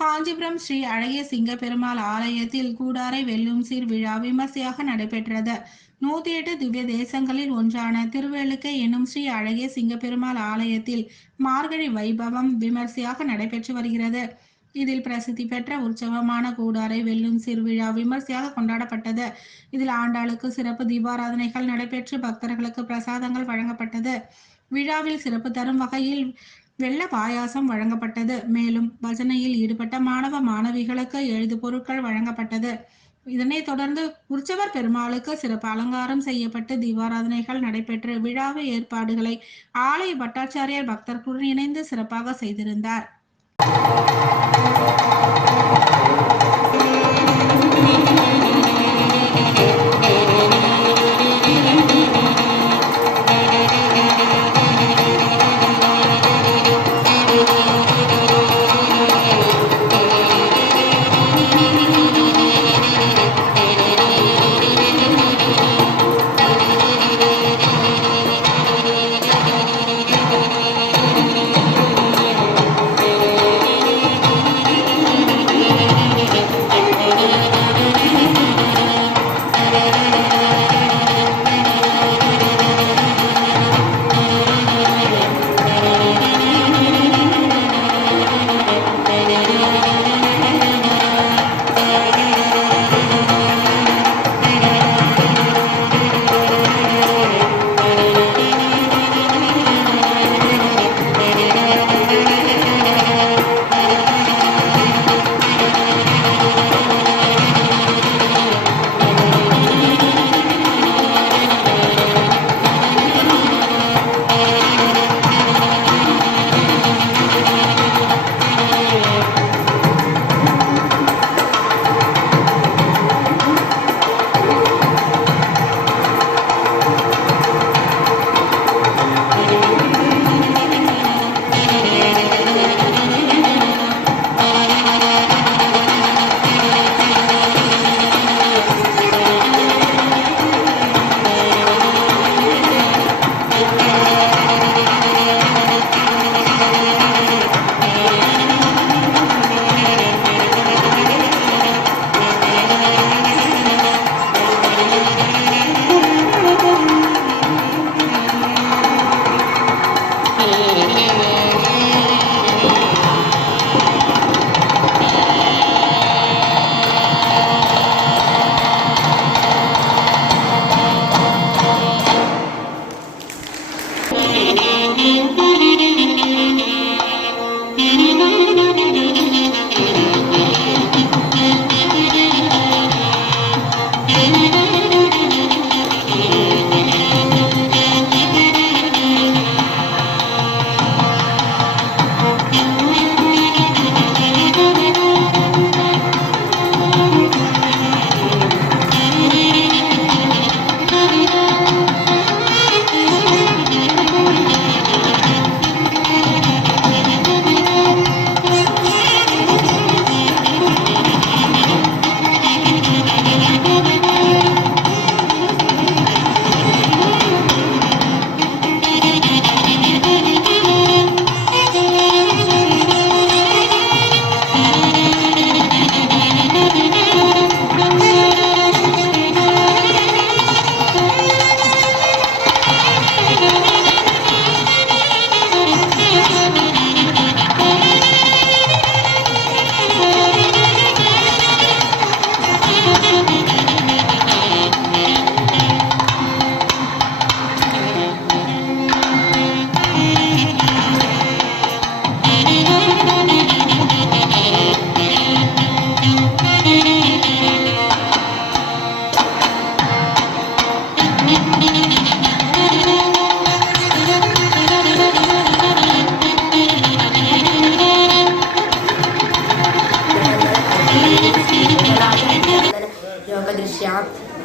காஞ்சிபுரம் ஸ்ரீ அழகிய சிங்க பெருமாள் ஆலயத்தில் கூடாரை வெல்லும் சீர் விழா விமர்சையாக நடைபெற்றது. 108 திவ்ய தேசங்களில் ஒன்றான திருவேலுக்கை என்னும் ஸ்ரீ அழகிய சிங்க பெருமாள் ஆலயத்தில் மார்கழி வைபவம் விமர்சையாக நடைபெற்று வருகிறது. இதில் பிரசித்தி பெற்ற உற்சவமான கூடாரை வெல்லும் சிறுவிழா விமர்சையாக கொண்டாடப்பட்டது. இதில் ஆண்டாளுக்கு சிறப்பு தீபாராதனைகள் நடைபெற்று பக்தர்களுக்கு பிரசாதங்கள் வழங்கப்பட்டது. விழாவில் சிறப்பு தரும் வகையில் வெள்ள பாயாசம் வழங்கப்பட்டது. மேலும் பஜனையில் ஈடுபட்ட மாணவ மாணவிகளுக்கு எழுது பொருட்கள் வழங்கப்பட்டது. இதனைத் தொடர்ந்து உற்சவர் பெருமாளுக்கு சிறப்பு அலங்காரம் செய்யப்பட்டு தீபாராதனைகள் நடைபெற்று விழாவை ஏற்பாடுகளை ஆலய பட்டாச்சாரியார் பக்தர்களுடன் இணைந்து சிறப்பாக செய்திருந்தார்.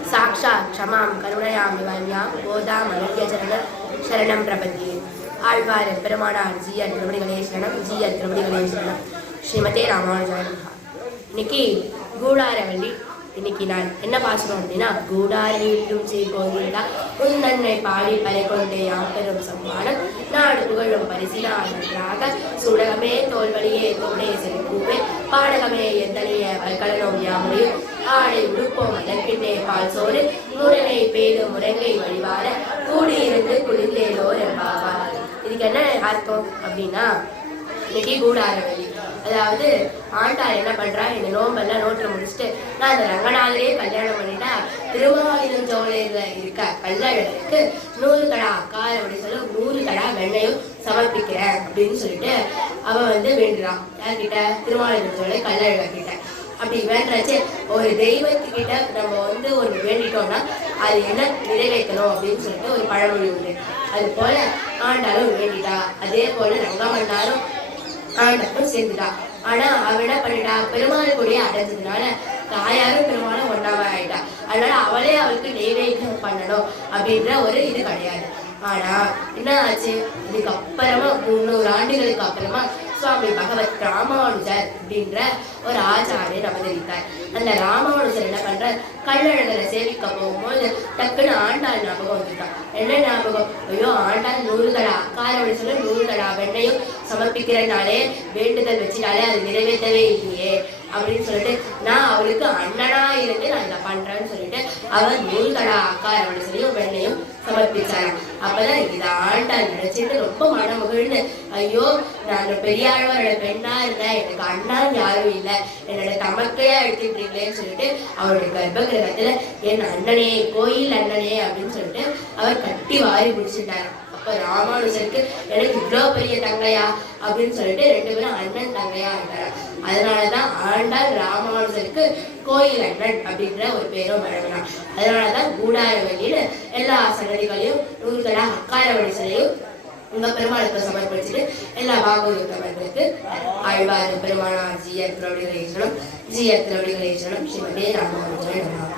साक्षात् क्षमां करुणयामि वन्यां गोदामनर्यचरण शरणं प्रपद्ये ஆழ்வார் பெருமானார் ஜிஆர் திருவடிகளே சரணம். ஜிஆர் திருவடிகளே சரணம். ஸ்ரீமதே ராமானுஜாய நமஹ. இன்னைக்கு கூடாரவள்ளி. இன்னைக்கு நான் என்ன பாசனம் அப்படின்னா, கூடார வீட்டும் செய்கோவிலா உன் நன்மை பாடி பறை கொண்டே யாப்பெரும் சம்மானம் நாடு புகழும் பரிசினால் நன்றாக சூடகமே தோல்வழியே தோடே செழிப்பூவே பாடகமே எந்தனைய பல்கலனும் யாமுறையும் ஆடை உடுப்போம் அதன் பின்னே பால் சோறு முரணை பேடு முரங்கை வழிவார கூடியிருந்து குளிர்ந்தேலோர் என்பாவார். இதுக்கு என்ன அர்த்தம் அப்படின்னா, இன்னைக்கு கூடாரவழி, அதாவது ஆண்டாள் என்ன பண்றா, இந்த நோம்பெல்லாம் நோட்டு முடிச்சுட்டு நான் அந்த ரங்கநாதரே கல்யாணம் பண்ணிட்டா திருவாயிரஞ்சோலையில இருக்க கல்லழகருக்கு 100 கடா அக்கார அப்படி சொல்லி 100 கடா வெண்ணையும் சமர்ப்பிக்கிறேன் அப்படின்னு சொல்லிட்டு அவ வேண்டுறான். யார்கிட்ட? திருவாயிரஞ்சோலை கல்லழக கிட்ட. அப்படி வேண்டாச்சு, ஒரு தெய்வத்துக்கிட்ட நம்ம ஒரு வேண்டிட்டோம்னா அது என்ன நிறைவேற்றணும் அப்படின்னு சொல்லிட்டு ஒரு பழமொழி உண்டு. அது போல ஆண்டாலும் வேண்டிட்டா, அதே போல ரங்கமன்னாரும் ஆண்டாலும் சேர்ந்துட்டா. ஆனா அவ என்ன பண்ணிட்டா, பெருமாள் கூடிய அடைஞ்சதுனால தாயாரும் பெருமாளும் ஒன்னாவா ஆயிட்டா. அதனால அவளே அவளுக்கு நெய்வேத்தியம் பண்ணணும் அப்படின்ற ஒரு இது கிடையாது. ஆனா என்ன ஆச்சு, இதுக்கப்புறமா 300 ஆண்டுகளுக்கு அப்புறமா சுவாமி பகவத் ராமானுஜர் அப்படின்ற ஒரு ஆச்சாரியர் அவதரித்தார். அந்த ராமானுஜர் என்ன பண்ற, கல்லழகரை சேவிக்க போகும்போது டக்குன்னு ஆண்டாள் ஞாபகம் வந்துட்டான். என்ன ஞாபகம்? ஐயோ, ஆண்டாள் 100 கடா அக்கார அப்படி சொல்லி 100 கடா வெண்ணையும் சமர்ப்பிக்கிறதுனாலே வேண்டுதல் வச்சுட்டாலே அது நிறைவேற்றவே இல்லையே அப்படின்னு சொல்லிட்டு நான் அவளுக்கு அண்ணனா இருந்து நான் இதை பண்றேன்னு சொல்லிட்டு அவர் 100 கடா அக்கார அப்படி சொல்லி வெண்ணையும் சமர்ப்பிச்சாரு. அப்பதான் இதை ஆண்டாள் நினைச்சிட்டு ரொம்ப மனமகிழ்ந்து, ஐயோ, நான் பெரியாழ்வாரோட பெண்ணா இருந்தேன், எனக்கு அண்ணா யாரும் இல்லை, என்னோட தமக்கையா எடுத்துட்டீங்களேன்னு சொல்லிட்டு அவருடைய கர்ப்ப கிரகத்துல என் அண்ணனே, கோயில் அண்ணனே அப்படின்னு சொல்லிட்டு அவர் கட்டி வாரி பிடிச்சிட்டாரு. அப்ப ராமானுஜருக்கு எனக்கு இவ்வளவு பெரிய தங்கையா அப்படின்னு சொல்லிட்டு 2 பேரும் அண்ணன் தங்கையா இருந்தாரு. அதனாலதான் ஆண்டாள் ராமானுஜருக்கு கோயில் அண்ணன் அப்படின்ற ஒரு பேரும் வழங்கினான். அதனாலதான் கூடாரவழியில எல்லா சன்னதிகளையும் 100 கடா அக்கார வடிசலையும் உங்க பெருமாளுக்கு சமர்ப்பிச்சுட்டு எல்லா பாகவதர்களுக்கு ஆழ்வார் பெருமானார் ஜீயர் திருவடிகளேசனம், ஜீயர் திருவடிகளேசனம், ஸ்ரீமதே ராமானுஜாய நமஹ.